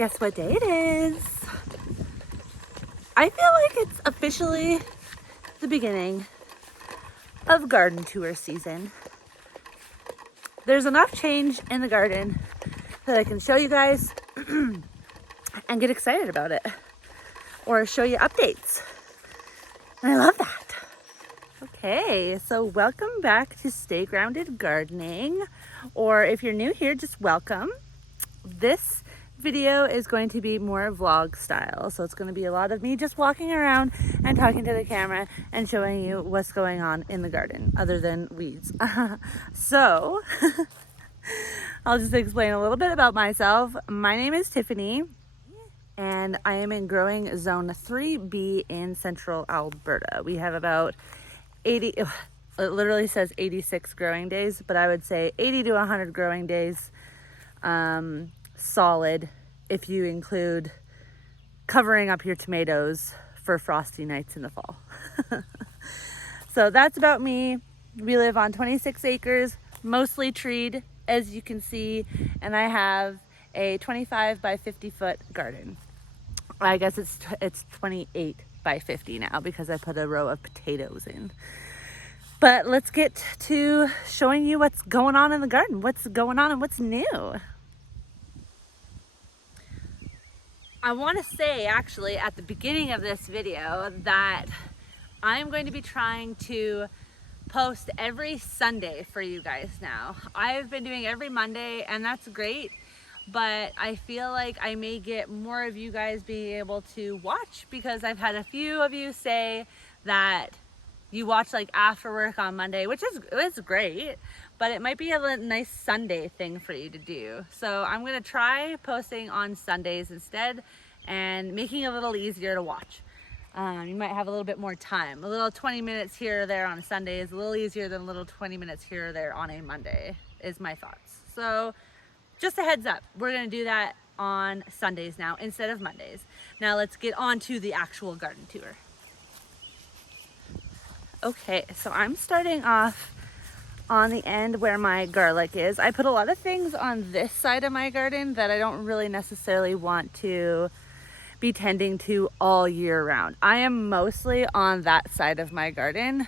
Guess what day it is? I feel like it's officially the beginning of garden tour season. There's enough change in the garden that I can show you guys and get excited about it, or show you updates. And I love that. Okay, so welcome back to Stay Grounded Gardening, or if you're new here, just welcome. This video is going to be more vlog style, so it's going to be a lot of me just walking around and talking to the camera and showing you what's going on in the garden other than weeds. So I'll just explain a little bit about myself. My name is Tiffany and I am in growing zone 3B in central Alberta. We have about 80, it literally says 86 growing days, but I would say 80 to 100 growing days solid if you include covering up your tomatoes for frosty nights in the fall. So that's about me. We live on 26 acres, mostly treed, as you can see, and I have a 25 by 50 foot garden. I guess it's 28 by 50 now because I put a row of potatoes in. But let's get to showing you what's going on in the garden, what's going on and what's new. I want to say actually at the beginning of this video that I'm going to be trying to post every Sunday for you guys now. I've been doing every Monday and that's great, but I feel like I may get more of you guys being able to watch because I've had a few of you say that you watch like after work on Monday, which is great, but it might be a nice Sunday thing for you to do. So I'm gonna try posting on Sundays instead and making it a little easier to watch. You might have a little bit more time. A little 20 minutes here or there on a Sunday is a little easier than a little 20 minutes here or there on a Monday, is my thoughts. So just a heads up, we're gonna do that on Sundays now instead of Mondays. Now let's get on to the actual garden tour. Okay, so I'm starting off on the end where my garlic is. I put a lot of things on this side of my garden that I don't really necessarily want to be tending to all year round. I am mostly on that side of my garden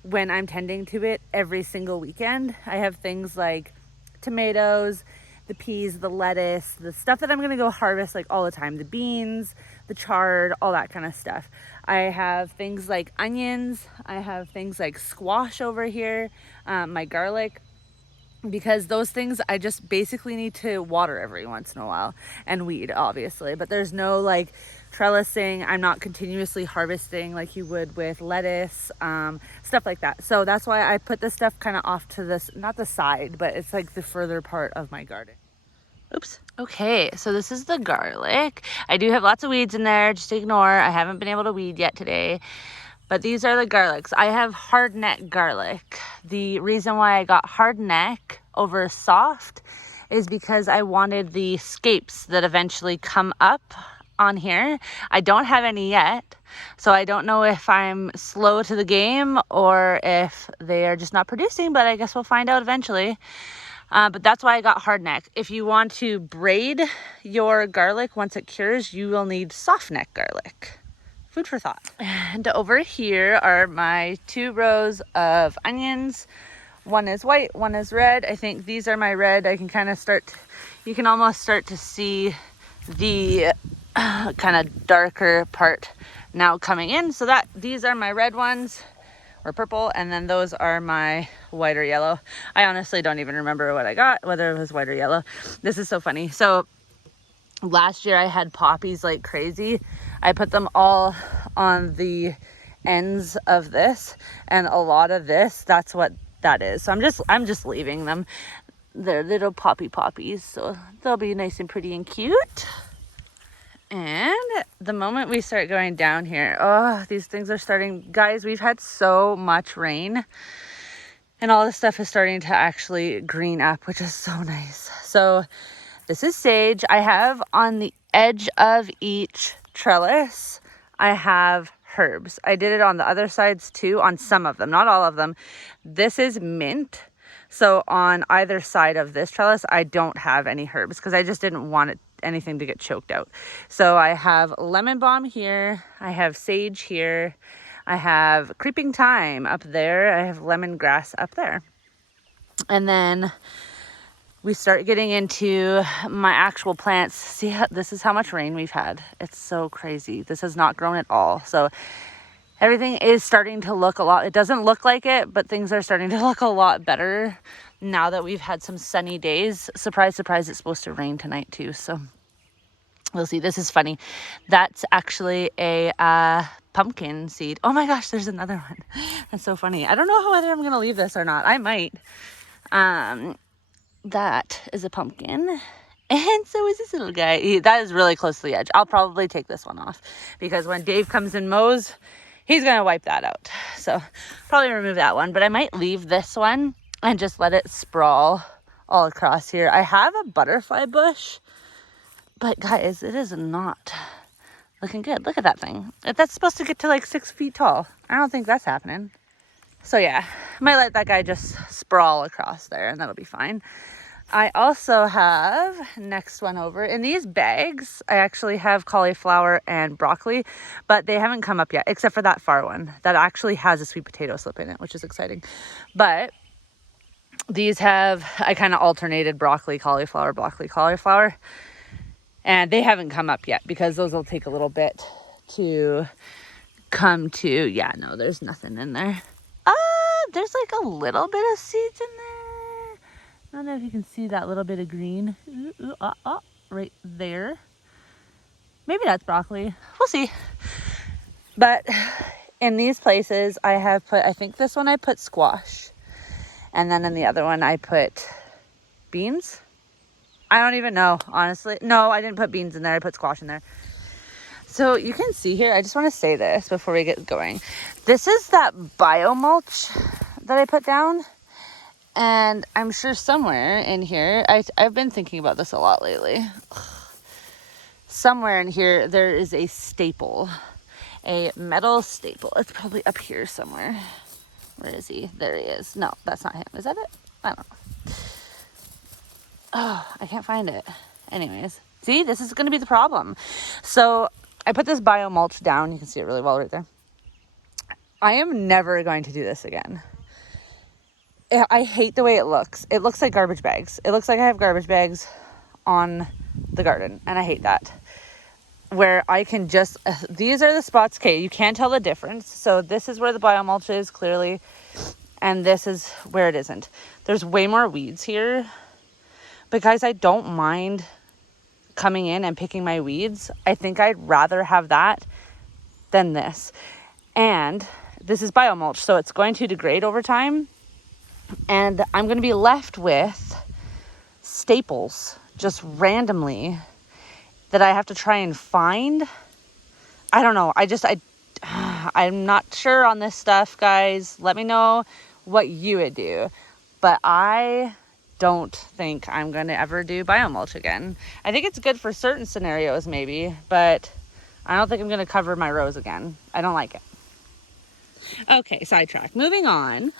when I'm tending to it every single weekend. I have things like tomatoes, the peas, the lettuce, the stuff that I'm gonna go harvest like all the time, the beans, the chard, all that kind of stuff. I have things like onions, I have things like squash over here, my garlic, because those things I just basically need to water every once in a while, and weed obviously, but there's no like trellising. I'm not continuously harvesting like you would with lettuce, stuff like that. So that's why I put this stuff kind of off to this, not the side, but it's like the further part of my garden. Oops. Okay, so this is the garlic. I do have lots of weeds in there, just ignore. I haven't been able to weed yet today. But these are the garlics. I have hard neck garlic. The reason why I got hard neck over soft is because I wanted the scapes that eventually come up on here. I don't have any yet, so I don't know if I'm slow to the game or if they are just not producing, but I guess we'll find out eventually. But that's why I got hard neck. If you want to braid your garlic once it cures, you will need soft neck garlic. Food for thought. And over here are my 2 rows of onions. One is white, one is red. I think these are my red. I can kind of you can almost start to see the kind of darker part now coming in. So these are my red ones, or purple, and then those are my white or yellow. I honestly don't even remember what I got, whether it was white or yellow. This is so funny. So last year I had poppies like crazy. I put them all on the ends of this, and a lot of this, that's what that is. So I'm just leaving them. They're little poppies, so they'll be nice and pretty and cute. And the moment we start going down here, oh, these things are starting, guys, we've had so much rain and all this stuff is starting to actually green up, which is so nice. So this is sage. I have on the edge of each trellis, I have herbs. I did it on the other sides too, on some of them, not all of them. This is mint. So on either side of this trellis, I don't have any herbs because I just didn't want anything to get choked out. So I have lemon balm here. I have sage here. I have creeping thyme up there. I have lemongrass up there. And then we start getting into my actual plants. See, this is how much rain we've had. It's so crazy. This has not grown at all. So everything is starting to look a lot, it doesn't look like it, but things are starting to look a lot better now that we've had some sunny days. Surprise, surprise, it's supposed to rain tonight too. So we'll see. This is funny. That's actually a pumpkin seed. Oh my gosh, there's another one. That's so funny. I don't know whether I'm going to leave this or not. I might. That is a pumpkin. And so is this little guy. That is really close to the edge. I'll probably take this one off because when Dave comes and mows, he's going to wipe that out. So probably remove that one. But I might leave this one and just let it sprawl all across here. I have a butterfly bush. But guys, it is not looking good. Look at that thing. That's supposed to get to like 6 feet tall. I don't think that's happening. So yeah, I might let that guy just sprawl across there and that'll be fine. I also have, next one over, in these bags, I actually have cauliflower and broccoli, but they haven't come up yet, except for that far one that actually has a sweet potato slip in it, which is exciting. But these have, I kind of alternated broccoli, cauliflower, and they haven't come up yet because those will take a little bit to come to. Yeah, no, there's nothing in there. There's like a little bit of seeds in there. I don't know if you can see that little bit of green. Right there. Maybe that's broccoli. We'll see. But in these places I have put, I think this one I put squash. And then in the other one I put beans. I don't even know, honestly. No, I didn't put beans in there. I put squash in there. So you can see here, I just want to say this before we get going. This is that biomulch that I put down. And I'm sure somewhere in here, I've been thinking about this a lot lately. Somewhere in here, there is a staple, a metal staple. It's probably up here somewhere. Where is he? There he is. No, that's not him. Is that it? I don't know. Oh, I can't find it. Anyways, see, this is going to be the problem. So I put this biomulch down. You can see it really well right there. I am never going to do this again. I hate the way it looks. It looks like garbage bags. It looks like I have garbage bags on the garden, and I hate that. Where I can just, these are the spots, okay, you can't tell the difference. So this is where the biomulch is, clearly, and this is where it isn't. There's way more weeds here, but guys, I don't mind coming in and picking my weeds. I think I'd rather have that than this. And this is biomulch, so it's going to degrade over time. And I'm going to be left with staples just randomly that I have to try and find. I don't know. I'm not sure on this stuff, guys. Let me know what you would do. But I don't think I'm going to ever do biomulch again. I think it's good for certain scenarios maybe, but I don't think I'm going to cover my rows again. I don't like it. Okay, sidetrack. Moving on.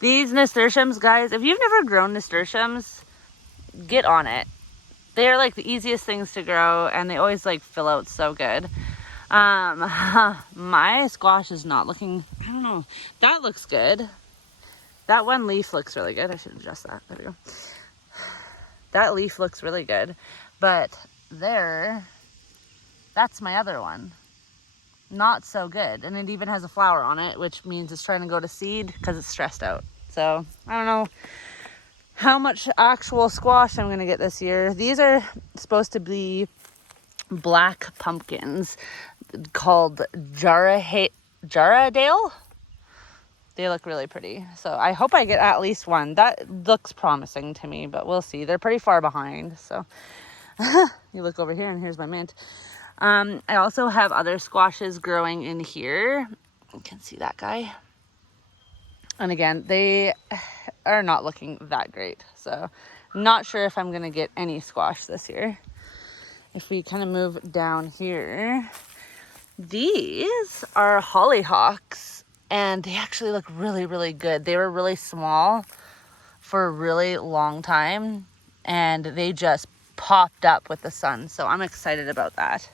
These nasturtiums, guys, if you've never grown nasturtiums, get on it. They're like the easiest things to grow, and they always like fill out so good. My squash is not looking, I don't know. That looks good. That one leaf looks really good. I should adjust that. There we go. That leaf looks really good. But there, that's my other one. Not so good. And it even has a flower on it, which means it's trying to go to seed because it's stressed out. So I don't know how much actual squash I'm going to get this year. These are supposed to be black pumpkins called Jarradale. They look really pretty. So I hope I get at least one. That looks promising to me, but we'll see. They're pretty far behind. So you look over here and here's my mint. I also have other squashes growing in here. You can see that guy. And again, they are not looking that great. So not sure if I'm going to get any squash this year. If we kind of move down here, these are hollyhocks and they actually look really, really good. They were really small for a really long time, and they just popped up with the sun. So I'm excited about that.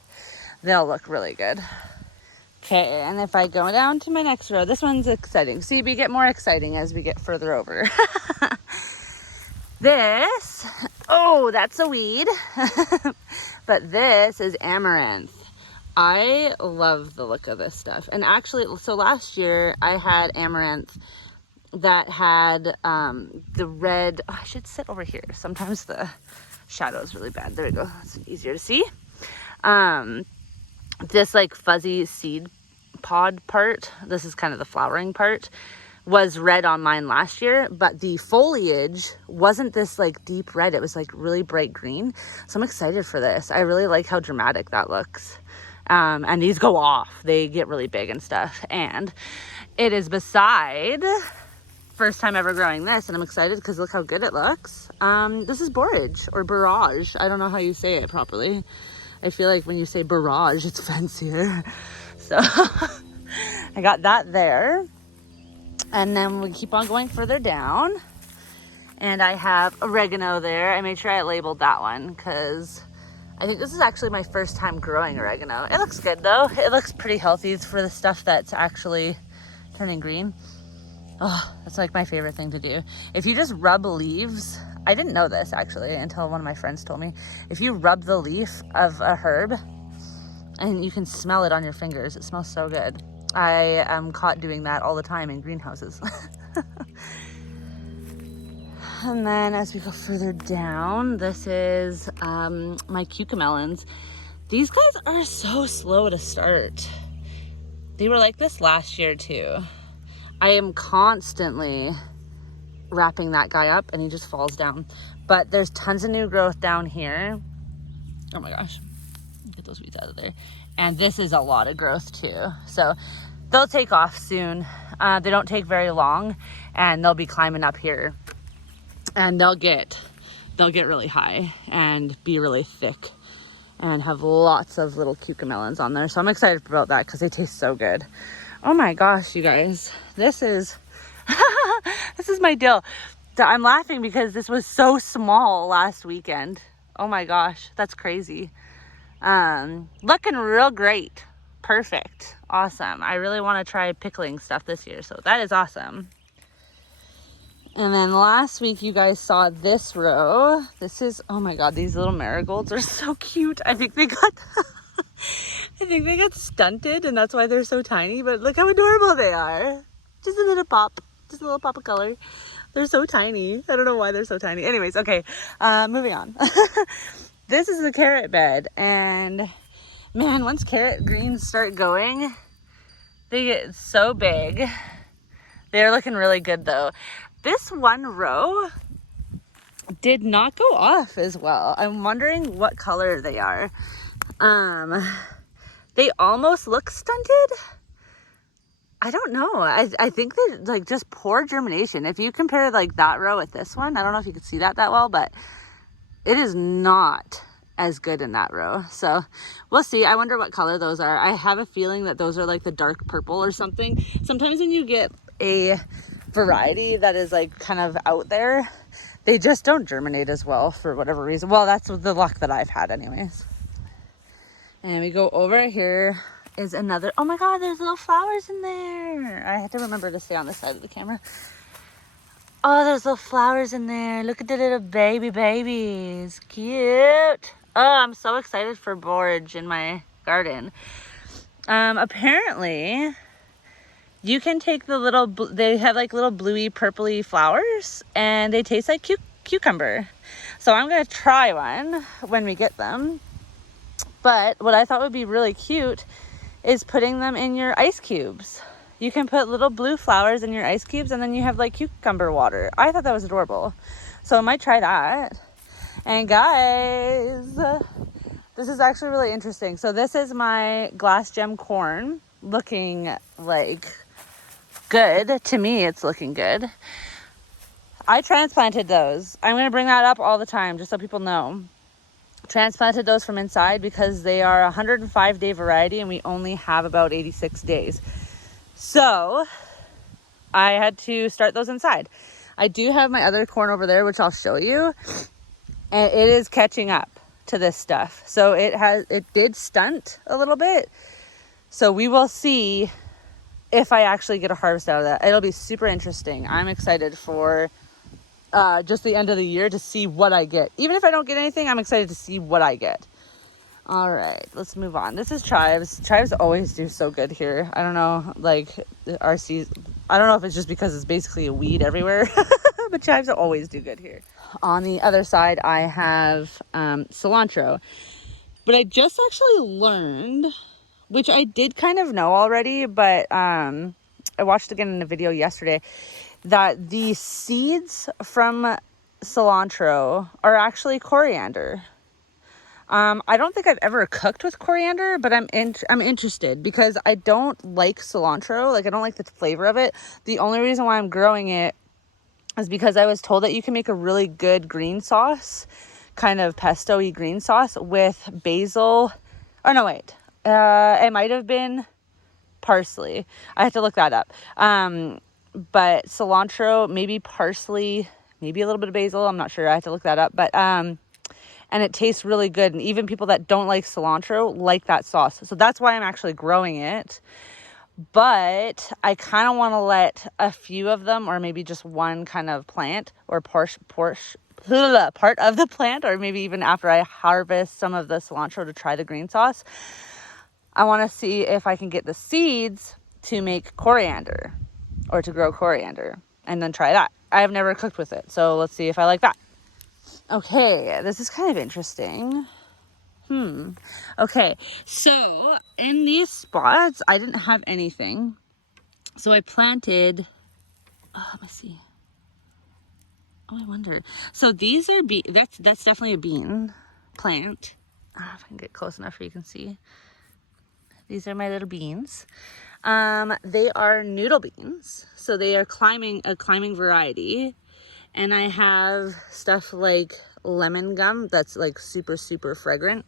They'll look really good. Okay, and if I go down to my next row, this one's exciting. See, we get more exciting as we get further over. This, oh, that's a weed. But this is amaranth. I love the look of this stuff. And actually, so last year I had amaranth that had the red, oh, I should sit over here. Sometimes the shadow is really bad. There we go. It's easier to see. This like fuzzy seed pod part, this is kind of the flowering part, was red on mine last year, but the foliage wasn't this like deep red. It was like really bright green. So I'm excited for this. I really like how dramatic that looks. And these go off. They get really big and stuff. And it is beside, first time ever growing this, and I'm excited because look how good it looks. This is borage or barrage. I don't know how you say it properly. I feel like when you say barrage, it's fancier. So I got that there. And then we keep on going further down. And I have oregano there. I made sure I labeled that one because I think this is actually my first time growing oregano. It looks good though. It looks pretty healthy for the stuff that's actually turning green. Oh, that's like my favorite thing to do. If you just rub leaves, I didn't know this actually until one of my friends told me. If you rub the leaf of a herb and you can smell it on your fingers, it smells so good. I am caught doing that all the time in greenhouses. And then as we go further down, this is my cucamelons. These guys are so slow to start. They were like this last year too. I am constantly wrapping that guy up and he just falls down. But there's tons of new growth down here. Oh my gosh, get those weeds out of there. And this is a lot of growth too. So they'll take off soon. They don't take very long and they'll be climbing up here. And they'll get really high and be really thick and have lots of little cucamelons on there. So I'm excited about that because they taste so good. Oh my gosh, you guys, this is, this is my dill. I'm laughing because this was so small last weekend. Oh my gosh, that's crazy. Looking real great. Perfect. Awesome. I really want to try pickling stuff this year. So that is awesome. And then last week you guys saw this row. This is, oh my God, these little marigolds are so cute. I think they got, I think they got stunted and that's why they're so tiny, but look how adorable they are. Just a little pop, just a little pop of color. They're so tiny. I don't know why they're so tiny. Anyways, okay, moving on. This is the carrot bed, and man, once carrot greens start going, they get so big. They're looking really good though. This one row did not go off as well. I'm wondering what color they are. They almost look stunted. I don't know. I think they like just poor germination. If you compare like that row with this one, I don't know if you can see that well, but it is not as good in that row. So we'll see. I wonder what color those are. I have a feeling that those are like the dark purple or something. Sometimes when you get a variety that is like kind of out there, they just don't germinate as well for whatever reason. Well, that's the luck that I've had anyways. And we go over here is another, oh my God, there's little flowers in there. I have to remember to stay on this side of the camera. Oh, there's little flowers in there. Look at the little babies. Cute. Oh, I'm so excited for borage in my garden. Apparently you can take the little, they have like little bluey purpley flowers and they taste like cucumber. So I'm going to try one when we get them. But what I thought would be really cute is putting them in your ice cubes. You can put little blue flowers in your ice cubes and then you have like cucumber water. I thought that was adorable. So I might try that. And guys, this is actually really interesting. So this is my glass gem corn looking like good. To me, it's looking good. I transplanted those. I'm going to bring that up all the time just so people know. Transplanted those from inside because they are a 105-day variety and we only have about 86 days. So I had to start those inside. I do have my other corn over there, which I'll show you. And it is catching up to this stuff. So it did stunt a little bit. So we will see if I actually get a harvest out of that. It'll be super interesting. I'm excited for just the end of the year to see what I get. Even if I don't get anything, I'm excited to see what I get. All right, let's move on. This is chives. Chives always do so good here. I don't know, like our season. I don't know if it's just because it's basically a weed everywhere, but chives always do good here. On the other side, I have cilantro. But I just actually learned, which I did kind of know already, but I watched again in a video yesterday, that the seeds from cilantro are actually coriander. I don't think I've ever cooked with coriander, but I'm interested because I don't like cilantro. Like, I don't like the flavor of it. The only reason why I'm growing it is because I was told that you can make a really good green sauce, kind of pesto-y green sauce with basil. Oh, no, wait. It might have been parsley. I have to look that up. But cilantro, maybe parsley, maybe a little bit of basil. I'm not sure. I have to look that up. But, and it tastes really good. And even people that don't like cilantro like that sauce. So that's why I'm actually growing it. But I kind of want to let a few of them, or maybe just one kind of plant or part of the plant, or maybe even after I harvest some of the cilantro to try the green sauce, I want to see if I can get the seeds to make coriander or to grow coriander and then try that. I have never cooked with it, so let's see if I like that. Okay, this is kind of interesting. Okay, so in these spots, I didn't have anything. So I planted, let me see. Oh, I wonder. So these are, that's definitely a bean plant. If I can get close enough where you can see. These are my little beans. They are noodle beans. So they are a climbing variety. And I have stuff like lemon gum that's like super, super fragrant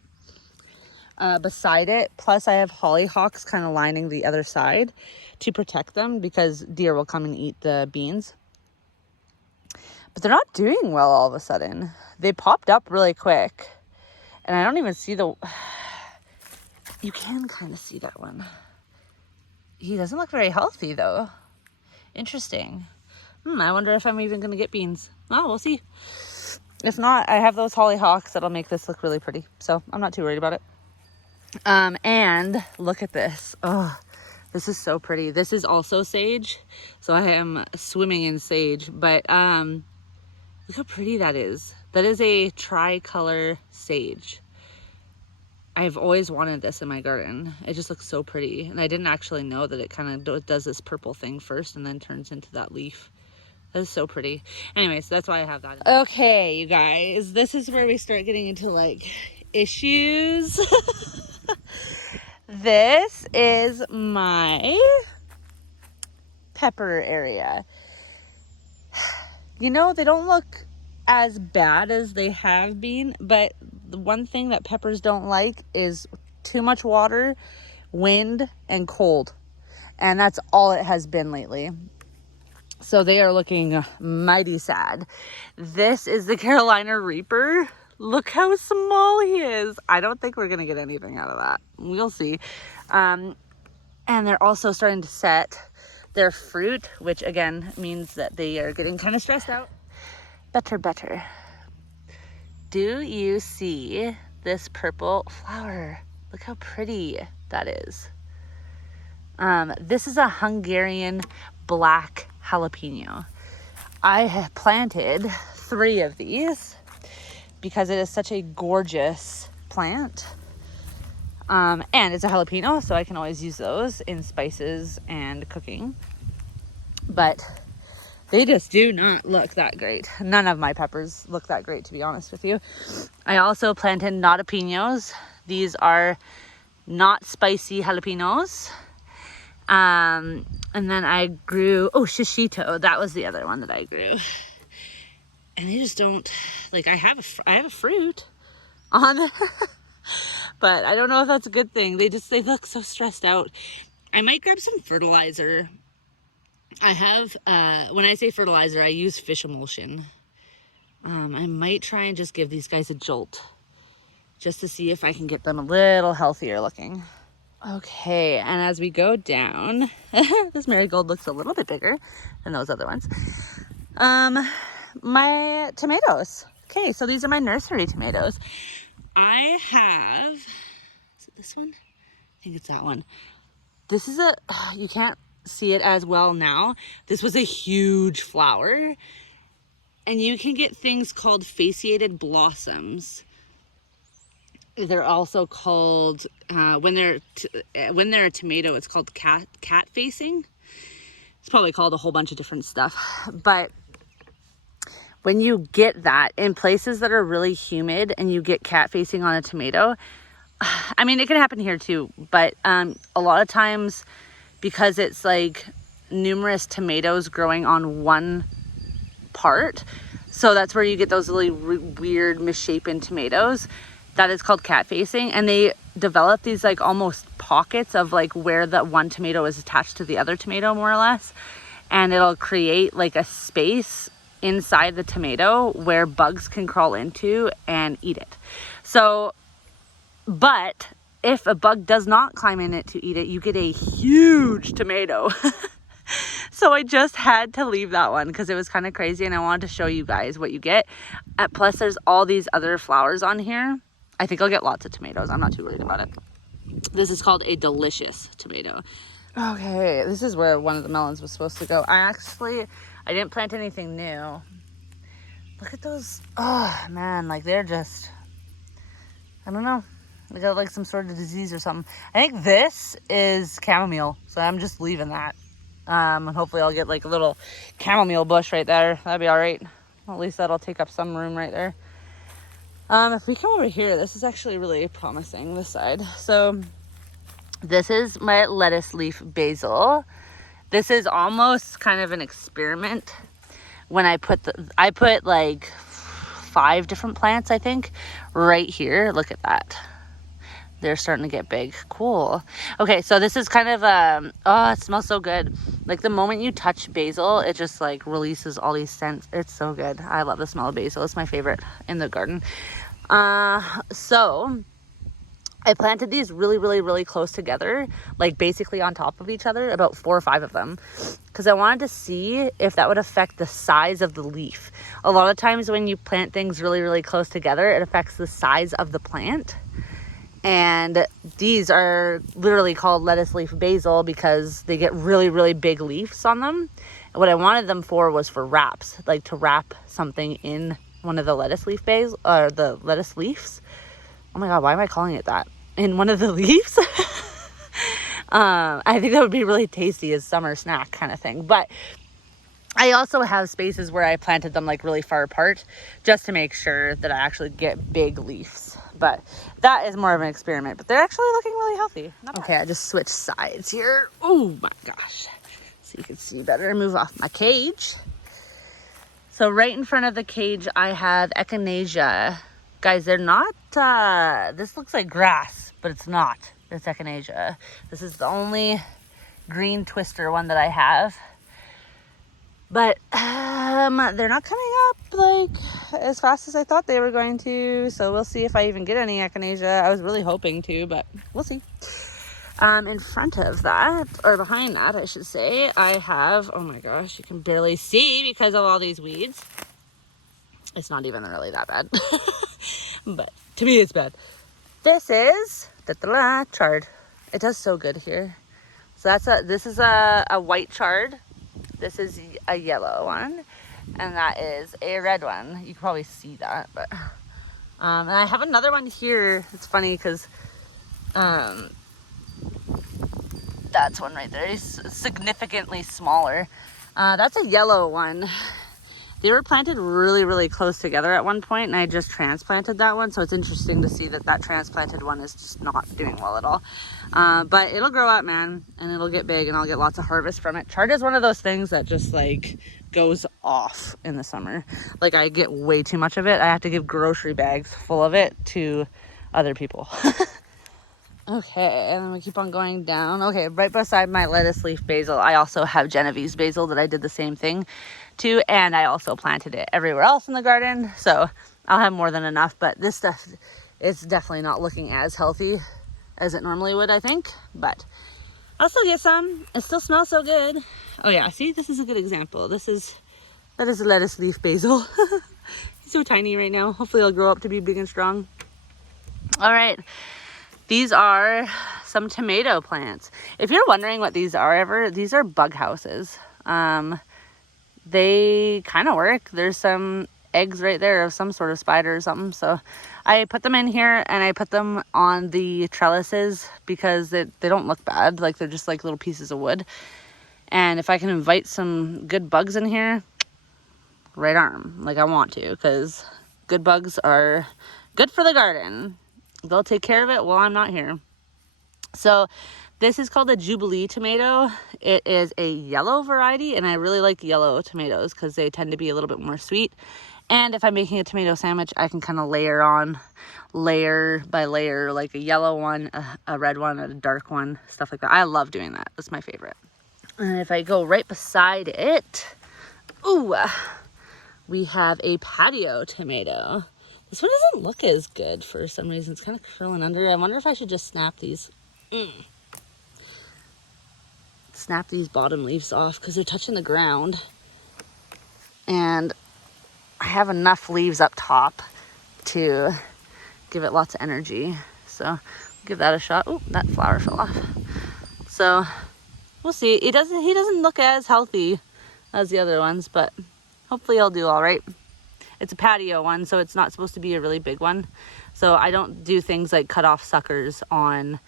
beside it. Plus I have hollyhocks kind of lining the other side to protect them because deer will come and eat the beans. But they're not doing well all of a sudden. They popped up really quick. And I don't even see the... You can kind of see that one. He doesn't look very healthy though. Interesting. I wonder if I'm even going to get beans. Oh, we'll see. If not, I have those hollyhocks that'll make this look really pretty. So I'm not too worried about it. And look at this. Oh, this is so pretty. This is also sage. So I am swimming in sage. But look how pretty that is. That is a tricolor sage. I've always wanted this in my garden. It just looks so pretty. And I didn't actually know that it kind of does this purple thing first and then turns into that leaf. That is so pretty. Anyways, that's why I have that. Okay, you guys. This is where we start getting into like issues. This is my pepper area. You know, they don't look as bad as they have been, but the one thing that peppers don't like is too much water, wind, and cold. And that's all it has been lately. So they are looking mighty sad. This is the Carolina Reaper. Look how small he is. I don't think we're going to get anything out of that. We'll see. And they're also starting to set their fruit, which again means that they are getting kind of stressed out. Better. Do you see this purple flower? Look how pretty that is. This is a Hungarian black jalapeno. I have planted 3 of these because it is such a gorgeous plant. And it's a jalapeno, so I can always use those in spices and cooking. But they just do not look that great. None of my peppers look that great, to be honest with you. I also planted jalapenos. These are not spicy jalapenos. And then I grew, shishito. That was the other one that I grew. And they just don't, like, I have a fruit on it. But I don't know if that's a good thing. They look so stressed out. I might grab some fertilizer I have, when I say fertilizer, I use fish emulsion. I might try and just give these guys a jolt just to see if I can get them a little healthier looking. Okay, and as we go down, this marigold looks a little bit bigger than those other ones. My tomatoes. Okay, so these are my nursery tomatoes. I have, is it this one? I think it's that one. This is you can't see it as well now. This was a huge flower. And you can get things called fasciated blossoms. They're also called, when they're a tomato, it's called cat facing. It's probably called a whole bunch of different stuff. But when you get that in places that are really humid and you get cat facing on a tomato, I mean, it can happen here too, but a lot of times because it's like numerous tomatoes growing on one part, so that's where you get those really weird misshapen tomatoes. That is called cat facing, and they develop these like almost pockets of like where that one tomato is attached to the other tomato, more or less, and it'll create like a space inside the tomato where bugs can crawl into and eat it. So, but if a bug does not climb in it to eat it, you get a huge tomato. So I just had to leave that one because it was kind of crazy, and I wanted to show you guys what you get. Plus there's all these other flowers on here. I think I'll get lots of tomatoes. I'm not too worried about it. This is called a delicious tomato. Okay, this is where one of the melons was supposed to go. I didn't plant anything new. Look at those. Oh man, like they're just, I don't know. They got like some sort of disease or something. I think this is chamomile, so I'm just leaving that. And hopefully I'll get like a little chamomile bush right there. That'd be all right. At least that'll take up some room right there. If we come over here, this is actually really promising, this side. So this is my lettuce leaf basil. This is almost kind of an experiment. When I put like 5 different plants, I think, right here. Look at that. They're starting to get big. Cool. Okay, so this is kind of oh, it smells so good. Like the moment you touch basil, it just like releases all these scents. It's so good. I love the smell of basil. It's my favorite in the garden. So I planted these really close together, like basically on top of each other, about 4 or 5 of them, because I wanted to see if that would affect the size of the leaf. A lot of times when you plant things really close together, it affects the size of the plant. And these are literally called lettuce leaf basil because they get really big leaves on them. And what I wanted them for was for wraps, like to wrap something in one of the lettuce leaf basil, or the lettuce leaves. Oh my God, why am I calling it that? In one of the leaves? I think that would be really tasty as summer snack kind of thing. But I also have spaces where I planted them like really far apart just to make sure that I actually get big leaves. But that is more of an experiment. But they're actually looking really healthy. Okay, I just switched sides here. Oh my gosh. So you can see better. Move off my cage. So right in front of the cage, I have echinacea. Guys, they're not, this looks like grass, but it's not. It's echinacea. This is the only green twister one that I have. But they're not coming up like as fast as I thought they were going to. So we'll see if I even get any echinacea. I was really hoping to, but we'll see. In front of that, or behind that, I should say, I have, oh my gosh, you can barely see because of all these weeds. It's not even really that bad. But to me, it's bad. This is chard. It does so good here. So this is a white chard. This is a yellow one, and that is a red one. You can probably see that, but and I have another one here. It's funny because that's one right there. It's significantly smaller. That's a yellow one. They were planted really close together at one point, and I just transplanted that one. So it's interesting to see that transplanted one is just not doing well at all. But it'll grow up, man, and it'll get big, and I'll get lots of harvest from it. Chard is one of those things that just like goes off in the summer. Like I get way too much of it. I have to give grocery bags full of it to other people. Okay, and then we keep on going down. Okay, right beside my lettuce leaf basil, I also have Genovese basil that I did the same thing to, and I also planted it everywhere else in the garden, so I'll have more than enough. But this stuff is definitely not looking as healthy as it normally would, I think, but I'll still get some. It still smells so good. Oh yeah, see, this is a good example. That is a lettuce leaf basil. He's so tiny right now. Hopefully he'll grow up to be big and strong. All right. These are some tomato plants. If you're wondering what these are these are bug houses. They kind of work. There's some eggs right there of some sort of spider or something. So I put them in here and I put them on the trellises because they don't look bad. Like they're just like little pieces of wood. And if I can invite some good bugs in here, right arm. Like I want to, because good bugs are good for the garden. They'll take care of it while I'm not here. So this is called a Jubilee tomato. It is a yellow variety, and I really like yellow tomatoes because they tend to be a little bit more sweet. And if I'm making a tomato sandwich, I can kind of layer on, layer by layer, like a yellow one, a red one, a dark one, stuff like that. I love doing that. That's my favorite. And if I go right beside it, ooh, we have a patio tomato. This one doesn't look as good for some reason. It's kind of curling under. I wonder if I should just snap these. Snap these bottom leaves off because they're touching the ground. And I have enough leaves up top to give it lots of energy. So give that a shot. Oh, that flower fell off. So we'll see. He doesn't look as healthy as the other ones, but hopefully he'll do all right. It's a patio one, so it's not supposed to be a really big one. So I don't do things like cut off suckers on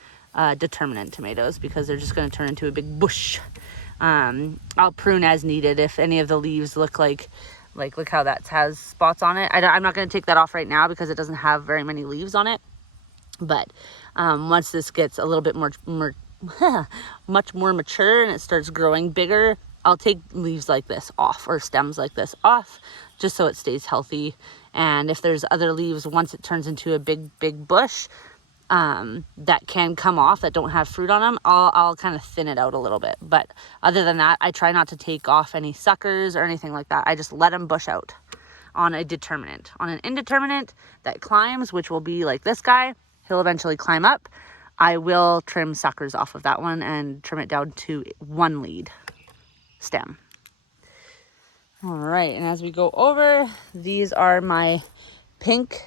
determinate tomatoes because they're just going to turn into a big bush. I'll prune as needed if any of the leaves look like look how that has spots on it. I'm not going to take that off right now because it doesn't have very many leaves on it. But once this gets a little bit more much more mature and it starts growing bigger, I'll take leaves like this off or stems like this off just so it stays healthy. And if there's other leaves, once it turns into a big bush that can come off that don't have fruit on them, I'll kind of thin it out a little bit. But other than that, I try not to take off any suckers or anything like that. I just let them bush out on a determinate. On an indeterminate that climbs, which will be like this guy, he'll eventually climb up. I will trim suckers off of that one and trim it down to one lead stem. All right, and as we go over, these are my pink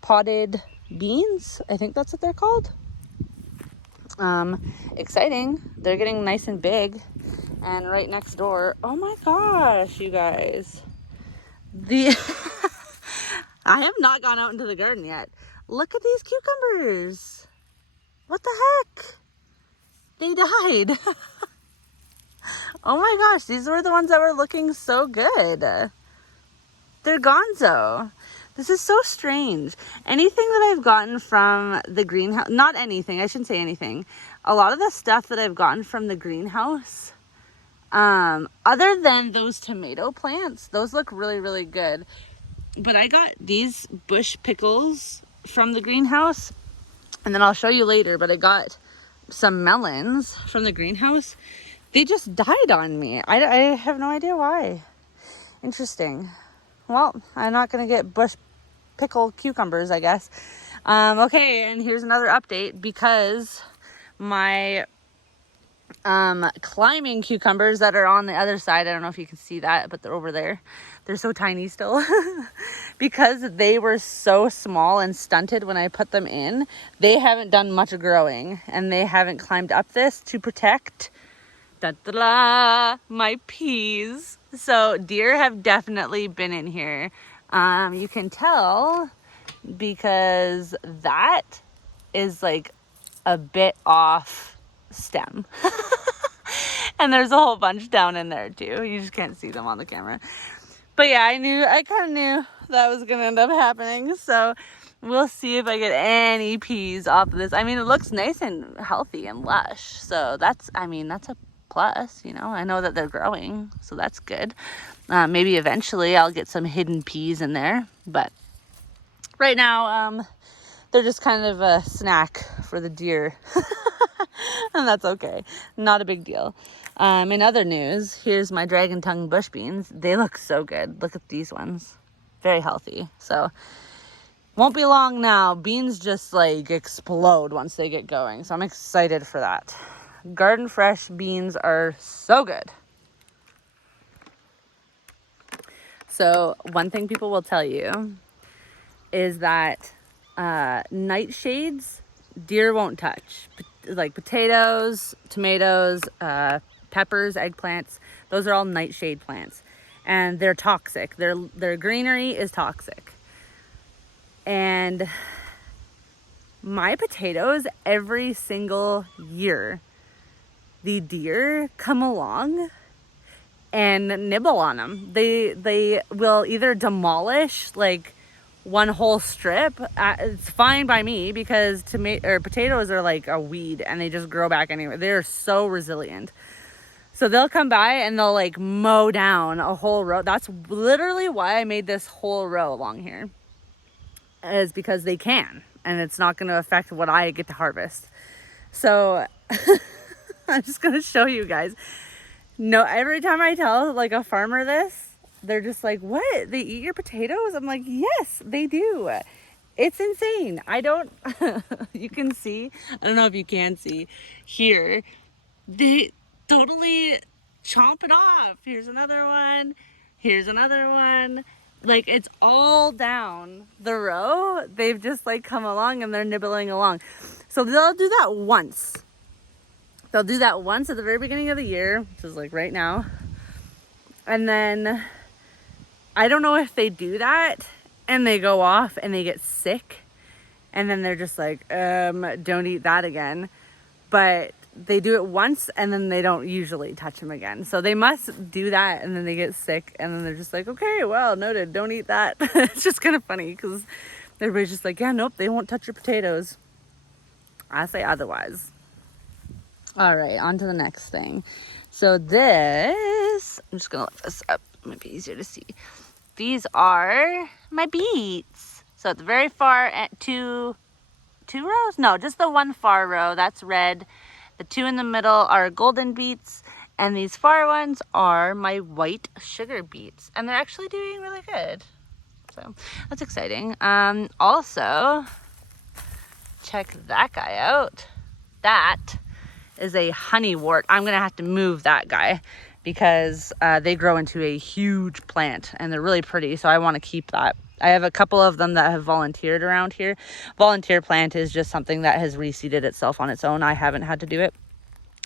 potted beans. I think that's what they're called. Exciting. They're getting nice and big. And right next door, oh my gosh, you guys. I have not gone out into the garden yet. Look at these cucumbers. What the heck? They died. Oh my gosh, these were the ones that were looking so good. They're gonzo. This is so strange. Anything that I've gotten from the greenhouse, not anything, I shouldn't say anything. A lot of the stuff that I've gotten from the greenhouse, other than those tomato plants, those look really, really good. But I got these bush pickles from the greenhouse, and then I'll show you later, but I got some melons from the greenhouse. They just died on me. I have no idea why. Interesting. Well, I'm not going to get bush pickle cucumbers, I guess. Okay, and here's another update because my climbing cucumbers that are on the other side, I don't know if you can see that, but they're over there. They're so tiny still. Because they were so small and stunted when I put them in, they haven't done much growing and they haven't climbed up this to protect my peas. So deer have definitely been in here. You can tell because that is like a bit off stem. And there's a whole bunch down in there too. You just can't see them on the camera. But yeah, I kind of knew that was going to end up happening. So we'll see if I get any peas off of this. I mean, it looks nice and healthy and lush. So that's a plus, you know. I know that they're growing, so that's good. Maybe eventually I'll get some hidden peas in there. But right now, They're just kind of a snack for the deer. And that's okay. Not a big deal. In other news, here's my dragon tongue bush beans. They look so good. Look at these ones. Very healthy. So won't be long now. Beans just like explode once they get going. So I'm excited for that. Garden fresh beans are so good. So one thing people will tell you is that nightshades, deer won't touch. Like potatoes, tomatoes, peppers, eggplants, those are all nightshade plants. And they're toxic. Their greenery is toxic. And my potatoes, every single year, the deer come along and nibble on them. They will either demolish like one whole strip. It's fine by me because potatoes are like a weed and they just grow back anywhere. They're so resilient. So they'll come by and they'll like mow down a whole row. That's literally why I made this whole row along here, is because they can, and it's not going to affect what I get to harvest. So I'm just going to show you guys. No, every time I tell like a farmer this, they're just like, what? They eat your potatoes? I'm like, yes, they do. It's insane. I don't, you can see, I don't know if you can see here, they totally chomp it off. Here's another one. Here's another one. Like, it's all down the row. They've just like come along and they're nibbling along. So they'll do that once. They'll do that once at the very beginning of the year, which is like right now. And then I don't know if they do that and they go off and they get sick. And then they're just like, don't eat that again. But they do it once and then they don't usually touch them again. So they must do that and then they get sick and then they're just like, okay, well, noted, don't eat that. It's just kind of funny because everybody's just like, yeah, nope, they won't touch your potatoes. I say otherwise. All right, on to the next thing. So this, I'm just gonna lift this up. It might be easier to see. These are my beets. So at the very far at two rows? No, just the one far row, that's red. The two in the middle are golden beets, and these far ones are my white sugar beets, and they're actually doing really good. So that's exciting. Also, check that guy out. That is a honeywort. I'm gonna have to move that guy because they grow into a huge plant and they're really pretty, so I want to keep that. I have a couple of them that have volunteered around here. Volunteer plant is just something that has reseeded itself on its own. I haven't had to do it.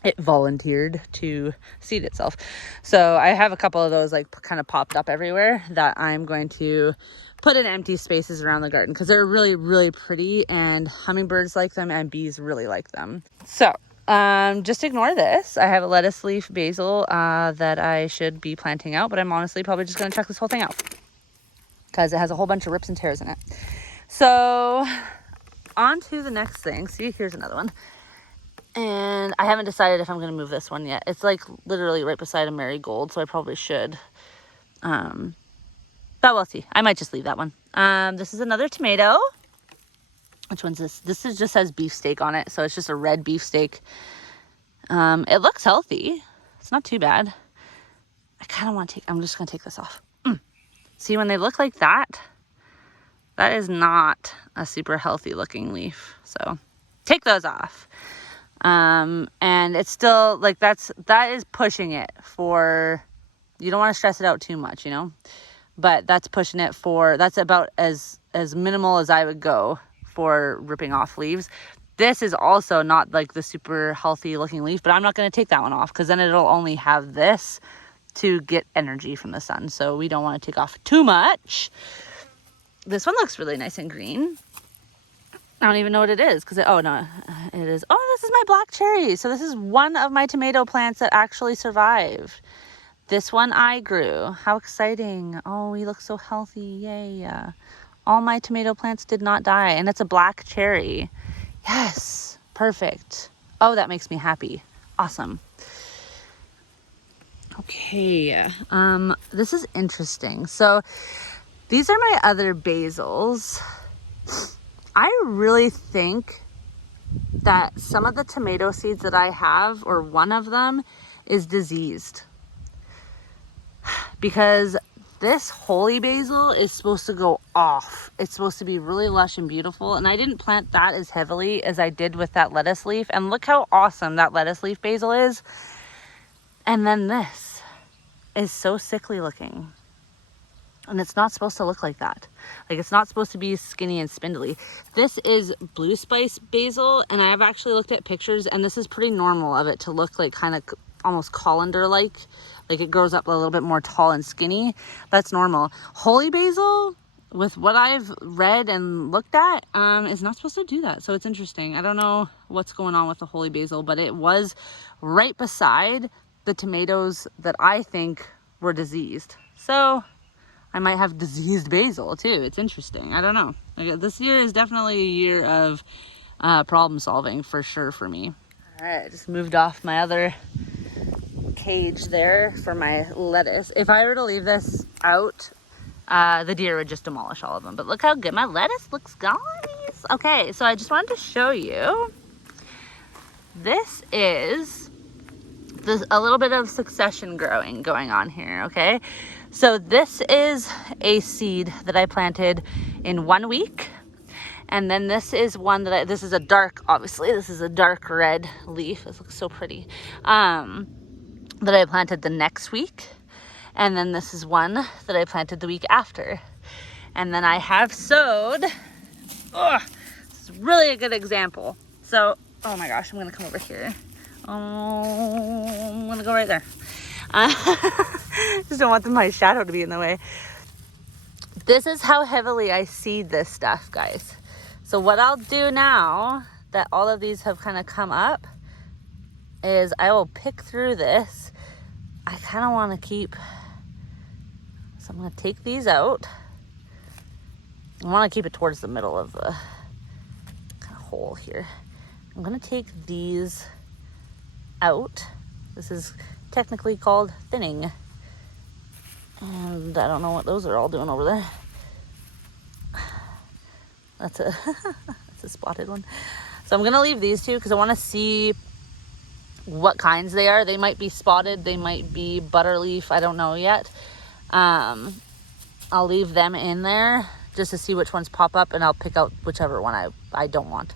It volunteered to seed itself. So I have a couple of those like kind of popped up everywhere that I'm going to put in empty spaces around the garden because they're really, really pretty and hummingbirds like them and bees really like them. So just ignore this. I have a lettuce leaf basil that I should be planting out, but I'm honestly probably just going to chuck this whole thing out because it has a whole bunch of rips and tears in it. So on to the next thing. See, here's another one. And I haven't decided if I'm going to move this one yet. It's like literally right beside a marigold, so I probably should. But we'll see. I might just leave that one. This is another tomato. Which one's this? This is just has beefsteak on it, so it's just a red beefsteak. It looks healthy. It's not too bad. I kind of want to I'm just going to take this off. See, when they look like that, that is not a super healthy looking leaf. So take those off. And it's still like that is pushing it for, you don't want to stress it out too much, you know, but that's pushing it for, that's about as minimal as I would go for ripping off leaves. This is also not like the super healthy looking leaf, but I'm not going to take that one off because then it'll only have this to get energy from the sun. So we don't want to take off too much. This one looks really nice and green. I don't even know what it is because oh no, it is. Oh, this is my black cherry. So this is one of my tomato plants that actually survived. This one I grew. How exciting. Oh, we look so healthy. Yay. All my tomato plants did not die, and it's a black cherry. Yes, perfect. Oh, that makes me happy. Awesome. Okay, this is interesting. So these are my other basils. I really think that some of the tomato seeds that I have, or one of them, is diseased. Because this holy basil is supposed to go off. It's supposed to be really lush and beautiful. And I didn't plant that as heavily as I did with that lettuce leaf. And look how awesome that lettuce leaf basil is. And then this is so sickly looking. And it's not supposed to look like that. Like, it's not supposed to be skinny and spindly. This is blue spice basil, and I have actually looked at pictures, and this is pretty normal of it to look like kind of almost colander-like. Like, it grows up a little bit more tall and skinny. That's normal. Holy basil, with what I've read and looked at, is not supposed to do that. So it's interesting. I don't know what's going on with the holy basil, but it was right beside the tomatoes that I think were diseased. So I might have diseased basil too. It's interesting. I don't know. Like, this year is definitely a year of problem solving for sure for me. All right, I just moved off my other cage there for my lettuce. If I were to leave this out, the deer would just demolish all of them. But look how good my lettuce looks, guys. Okay, so I just wanted to show you. This is a little bit of succession growing going on here, okay? So this is a seed that I planted in 1 week. And then this is one that this is a dark, obviously, this is a dark red leaf. This looks so pretty. That I planted the next week. And then this is one that I planted the week after. And then I have sowed, this is really a good example. So, oh my gosh, I'm gonna come over here. Oh, I'm gonna go right there. Just don't want my shadow to be in the way. This is how heavily I seed this stuff, guys. So what I'll do now that all of these have kind of come up is I will pick through this. I kind of want to keep, so I'm going to take these out. I want to keep it towards the middle of the kind of hole here. I'm going to take these out. This is technically called thinning. And I don't know what those are all doing over there. That's a spotted one. So I'm gonna leave these two because I want to see what kinds they are. They might be spotted, they might be butterleaf, I don't know yet. I'll leave them in there just to see which ones pop up, and I'll pick out whichever one I don't want.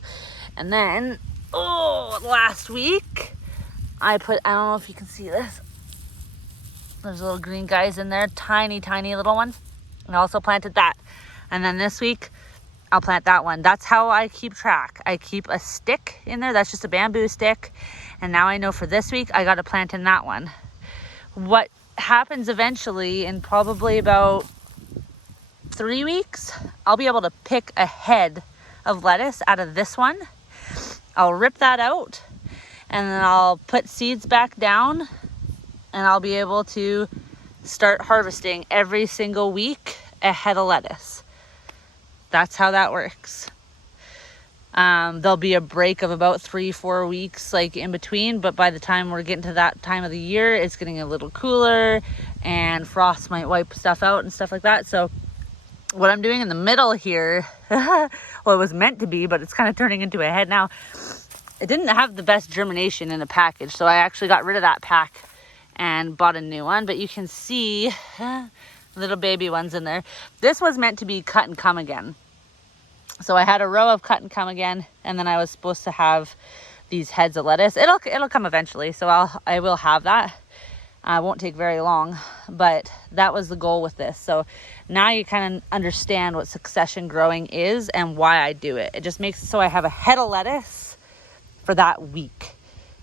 And then, last week I don't know if you can see this. There's little green guys in there, tiny little one. I also planted that. And then this week I'll plant that one. That's how I keep track. I keep a stick in there. That's just a bamboo stick. And now I know for this week, I got to plant in that one. What happens eventually, in probably about 3 weeks, I'll be able to pick a head of lettuce out of this one. I'll rip that out and then I'll put seeds back down, and I'll be able to start harvesting every single week a head of lettuce. That's how that works. There'll be a break of about 3-4 weeks like in between, but by the time we're getting to that time of the year, it's getting a little cooler and frost might wipe stuff out and stuff like that. So what I'm doing in the middle here, well, it was meant to be, but it's kind of turning into a head now. It didn't have the best germination in the package, so I actually got rid of that pack and bought a new one. But you can see little baby ones in there. This was meant to be cut and come again. So I had a row of cut and come again, and then I was supposed to have these heads of lettuce. It'll come eventually, so I will have that. It won't take very long, but that was the goal with this. So now you kind of understand what succession growing is and why I do it. It just makes it so I have a head of lettuce for that week,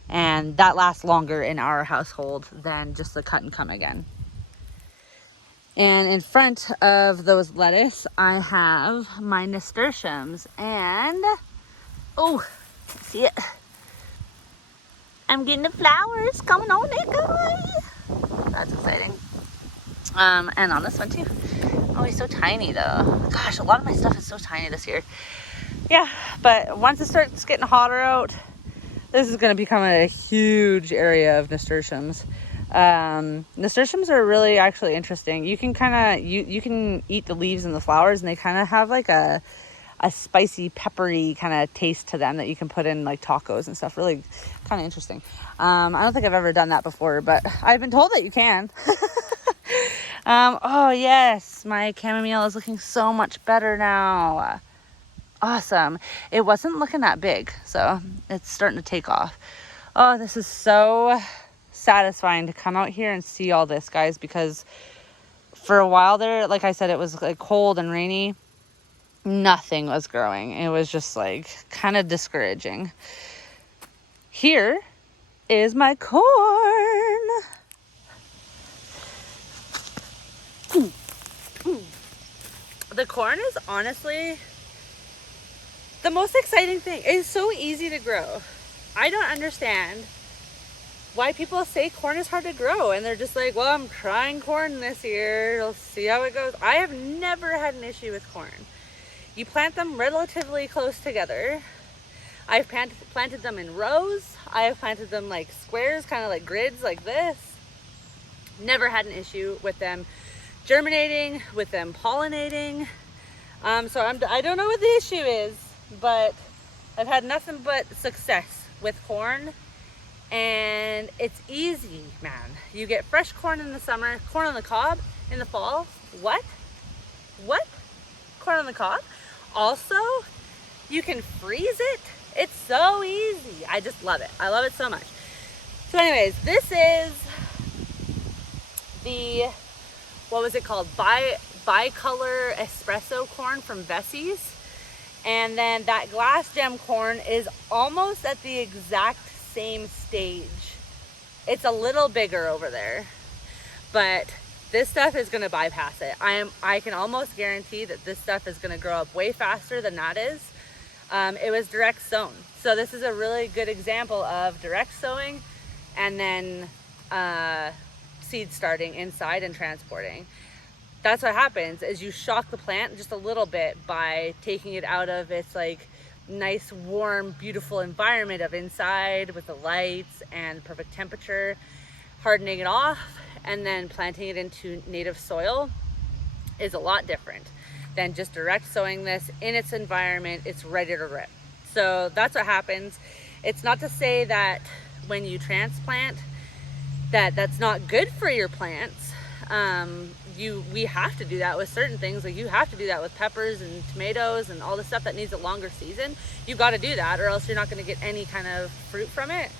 and that lasts longer in our household than just the cut and come again. And in front of those lettuce, I have my nasturtiums, and see it? I'm getting the flowers coming on it, guys. That's exciting. And on this one too. Oh, he's so tiny though. Gosh, a lot of my stuff is so tiny this year. Yeah, but once it starts getting hotter out, this is going to become a huge area of nasturtiums. Nasturtiums are really actually interesting. You can kind of you can eat the leaves and the flowers, and they kind of have like a a spicy, peppery kind of taste to them that you can put in like tacos and stuff. Really kind of interesting. I don't think I've ever done that before, but I've been told that you can. Oh yes, my chamomile is looking so much better now. Awesome. It wasn't looking that big, so it's starting to take off. Oh, this is so satisfying to come out here and see all this, guys, because for a while there, like I said, it was like cold and rainy. Nothing was growing. It was just like kind of discouraging. Here is my corn. The corn is honestly the most exciting thing. It's so easy to grow. I don't understand why people say corn is hard to grow, and they're just like, well, I'm trying corn this year, we'll see how it goes. I have never had an issue with corn. You plant them relatively close together. I've planted them in rows. I have planted them like squares, kind of like grids like this. Never had an issue with them germinating, with them pollinating. So I don't know what the issue is, but I've had nothing but success with corn. And it's easy, man. You get fresh corn in the summer, corn on the cob in the fall. What? Corn on the cob? Also, you can freeze it. It's so easy. I just love it. I love it so much. So anyways, this is the, what was it called? Bicolor espresso corn from Vessie's. And then that glass gem corn is almost at the exact same stage. It's a little bigger over there, but this stuff is going to bypass it. I can almost guarantee that this stuff is going to grow up way faster than that is. It was direct sown, so this is a really good example of direct sowing and then seed starting inside and transporting. That's what happens, is you shock the plant just a little bit by taking it out of its like nice, warm, beautiful environment of inside with the lights and perfect temperature, hardening it off, and then planting it into native soil is a lot different than just direct sowing this in its environment. It's ready to rip. So that's what happens. It's not to say that when you transplant that's not good for your plants. We have to do that with certain things. Like you have to do that with peppers and tomatoes and all the stuff that needs a longer season. You got to do that, or else you're not going to get any kind of fruit from it.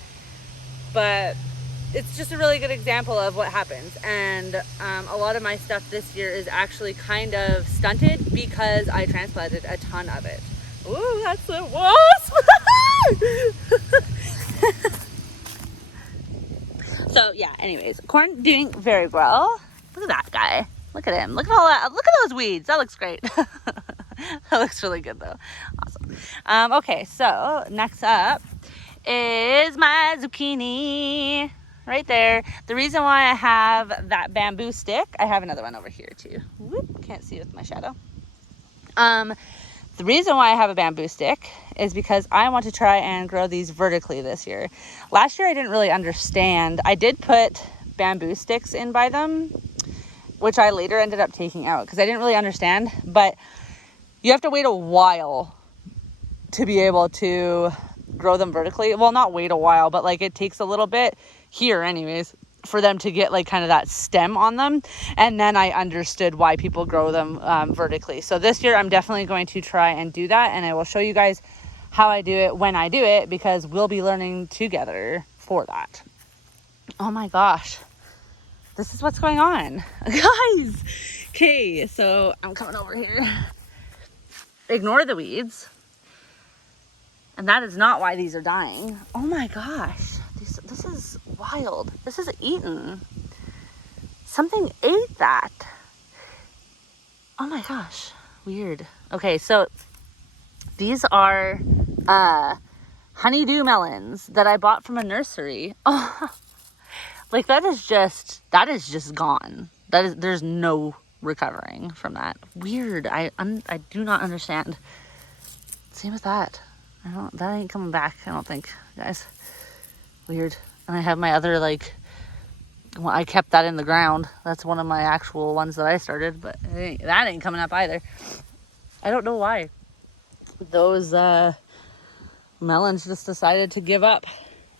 But it's just a really good example of what happens. And a lot of my stuff this year is actually kind of stunted because I transplanted a ton of it. Ooh, that's a wasp! So yeah, anyways, corn doing very well. Look at that guy. Look at him. Look at all that. Look at those weeds. That looks great. That looks really good though. Awesome. Okay, so next up is my zucchini. Right there. The reason why I have that bamboo stick, I have another one over here too. Whoop, can't see with my shadow. The reason why I have a bamboo stick is because I want to try and grow these vertically this year. Last year I didn't really understand. I did put bamboo sticks in by them, which I later ended up taking out because I didn't really understand. But you have to wait a while to be able to grow them vertically. Well, not wait a while, but like it takes a little bit here anyways for them to get like kind of that stem on them. And then I understood why people grow them vertically. So this year I'm definitely going to try and do that, and I will show you guys how I do it when I do it, because we'll be learning together for that. Oh my gosh, this is what's going on, guys. Okay, so I'm coming over here. Ignore the weeds. And that is not why these are dying. Oh my gosh, this is wild. This is eaten. Something ate that. Oh my gosh, weird. Okay, so these are honeydew melons that I bought from a nursery. Oh, like that is just gone. There's no recovering from that. Weird. I do not understand. Same with that. That ain't coming back, I don't think, guys. Weird. And I have my other, like, well, I kept that in the ground. That's one of my actual ones that I started, but that ain't coming up either. I don't know why. those melons just decided to give up.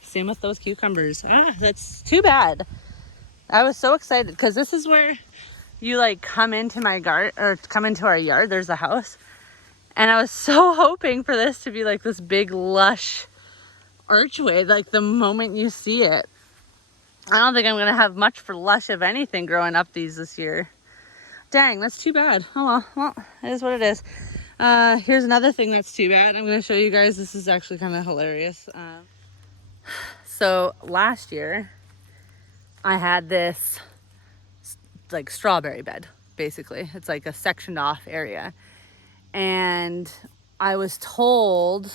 Same with those cucumbers. That's too bad. I was so excited because this is where you like come into my garden or come into our yard. There's a house. And I was so hoping for this to be like this big lush archway, like the moment you see it. I don't think I'm gonna have much for lush of anything growing up this year. Dang, that's too bad. Oh well, it is what it is. Here's another thing that's too bad. I'm gonna show you guys. This is actually kind of hilarious. So last year, I had this like strawberry bed, basically. It's like a sectioned off area. And I was told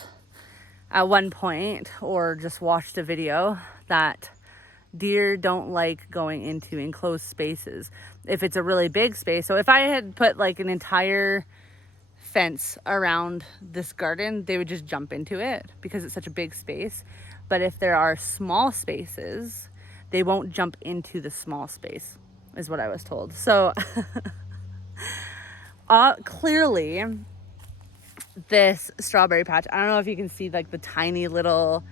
at one point, or just watched a video, that deer don't like going into enclosed spaces if it's a really big space. So if I had put like an entire fence around this garden, they would just jump into it because it's such a big space. But if there are small spaces, they won't jump into the small space, is what I was told. So clearly this strawberry patch, I don't know if you can see like the tiny little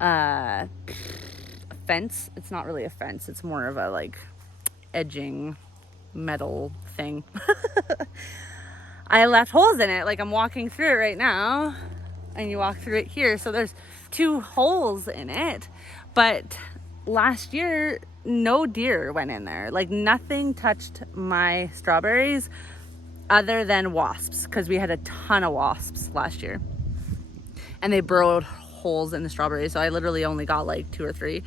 fence. It's not really a fence. It's more of a like edging metal thing. I left holes in it. Like I'm walking through it right now, and you walk through it here. So there's 2 holes in it. But last year, no deer went in there. Like nothing touched my strawberries other than wasps, because we had a ton of wasps last year. And they burrowed holes in the strawberries. So I literally only got like 2 or 3.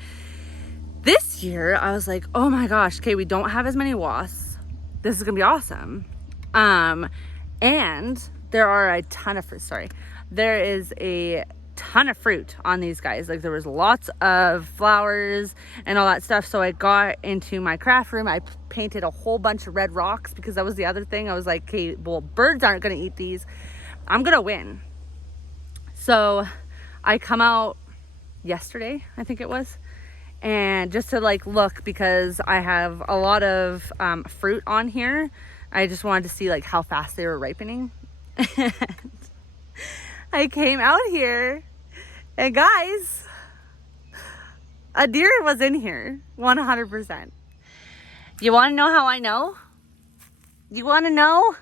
This year, I was like, oh my gosh, okay, we don't have as many wasps. This is gonna be awesome. And there are a ton of fruit. There is a ton of fruit on these guys. Like there was lots of flowers and all that stuff. So I got into my craft room. I painted a whole bunch of red rocks because that was the other thing. I was like, okay, well, birds aren't gonna eat these. I'm gonna win. So I come out yesterday, I think it was, and just to like look, because I have a lot of fruit on here. I just wanted to see like how fast they were ripening. And I came out here, and guys, a deer was in here, 100%. You want to know how I know? You want to know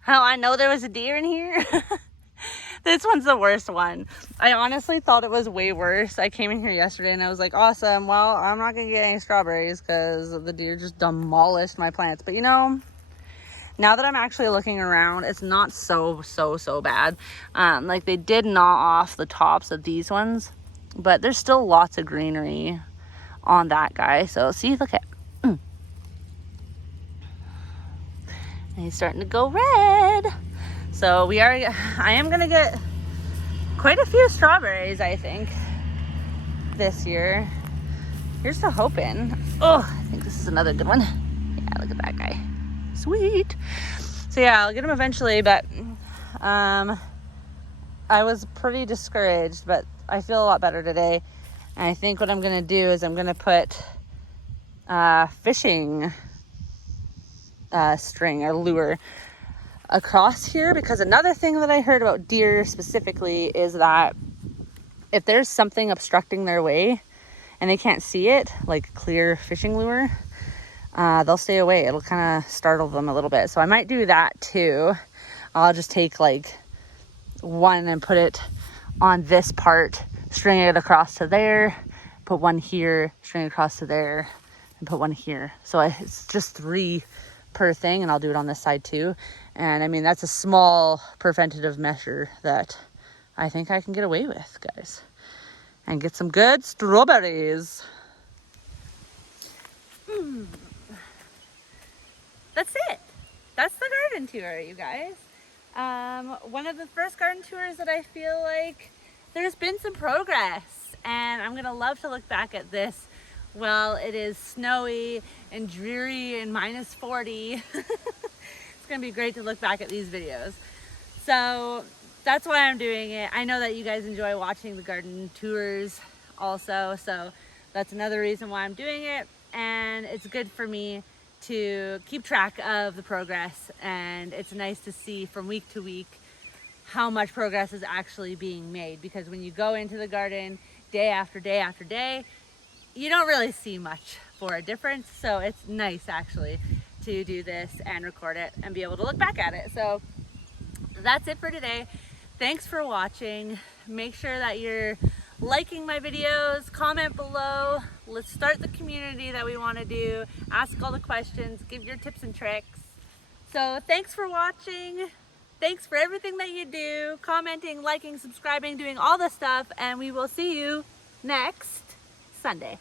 how I know there was a deer in here? This one's the worst one. I honestly thought it was way worse. I came in here yesterday and I was like, awesome. Well, I'm not going to get any strawberries because the deer just demolished my plants. But you know, now that I'm actually looking around, it's not so bad. Like they did gnaw off the tops of these ones, but there's still lots of greenery on that guy. So see, look at, and he's starting to go red. So I am gonna get quite a few strawberries, I think, this year. Here's to hoping. Oh, I think this is another good one. Yeah, look at that guy. Sweet. So yeah, I'll get them eventually, but I was pretty discouraged, but I feel a lot better today. And I think what I'm gonna do is I'm gonna put fishing string or lure across here, because another thing that I heard about deer specifically is that if there's something obstructing their way and they can't see it, like clear fishing lure, they'll stay away. It'll kind of startle them a little bit. So I might do that too. I'll just take like one and put it on this part, string it across to there, put one here, string it across to there, and put one here. So it's just 3 per thing, and I'll do it on this side too. And I mean, that's a small preventative measure that I think I can get away with, guys, and get some good strawberries. That's it. That's the garden tour, you guys. One of the first garden tours that I feel like there's been some progress, and I'm gonna love to look back at this while it is snowy and dreary and minus 40. It's gonna be great to look back at these videos. So that's why I'm doing it. I know that you guys enjoy watching the garden tours also, so that's another reason why I'm doing it. And it's good for me to keep track of the progress, and it's nice to see from week to week how much progress is actually being made, because when you go into the garden day after day after day, you don't really see much for a difference. So it's nice actually to do this and record it and be able to look back at it. So that's it for today. Thanks for watching. Make sure that you're liking my videos, comment below. Let's start the community that we want to do. Ask all the questions, give your tips and tricks. So thanks for watching. Thanks for everything that you do, commenting, liking, subscribing, doing all the stuff, and we will see you next Sunday.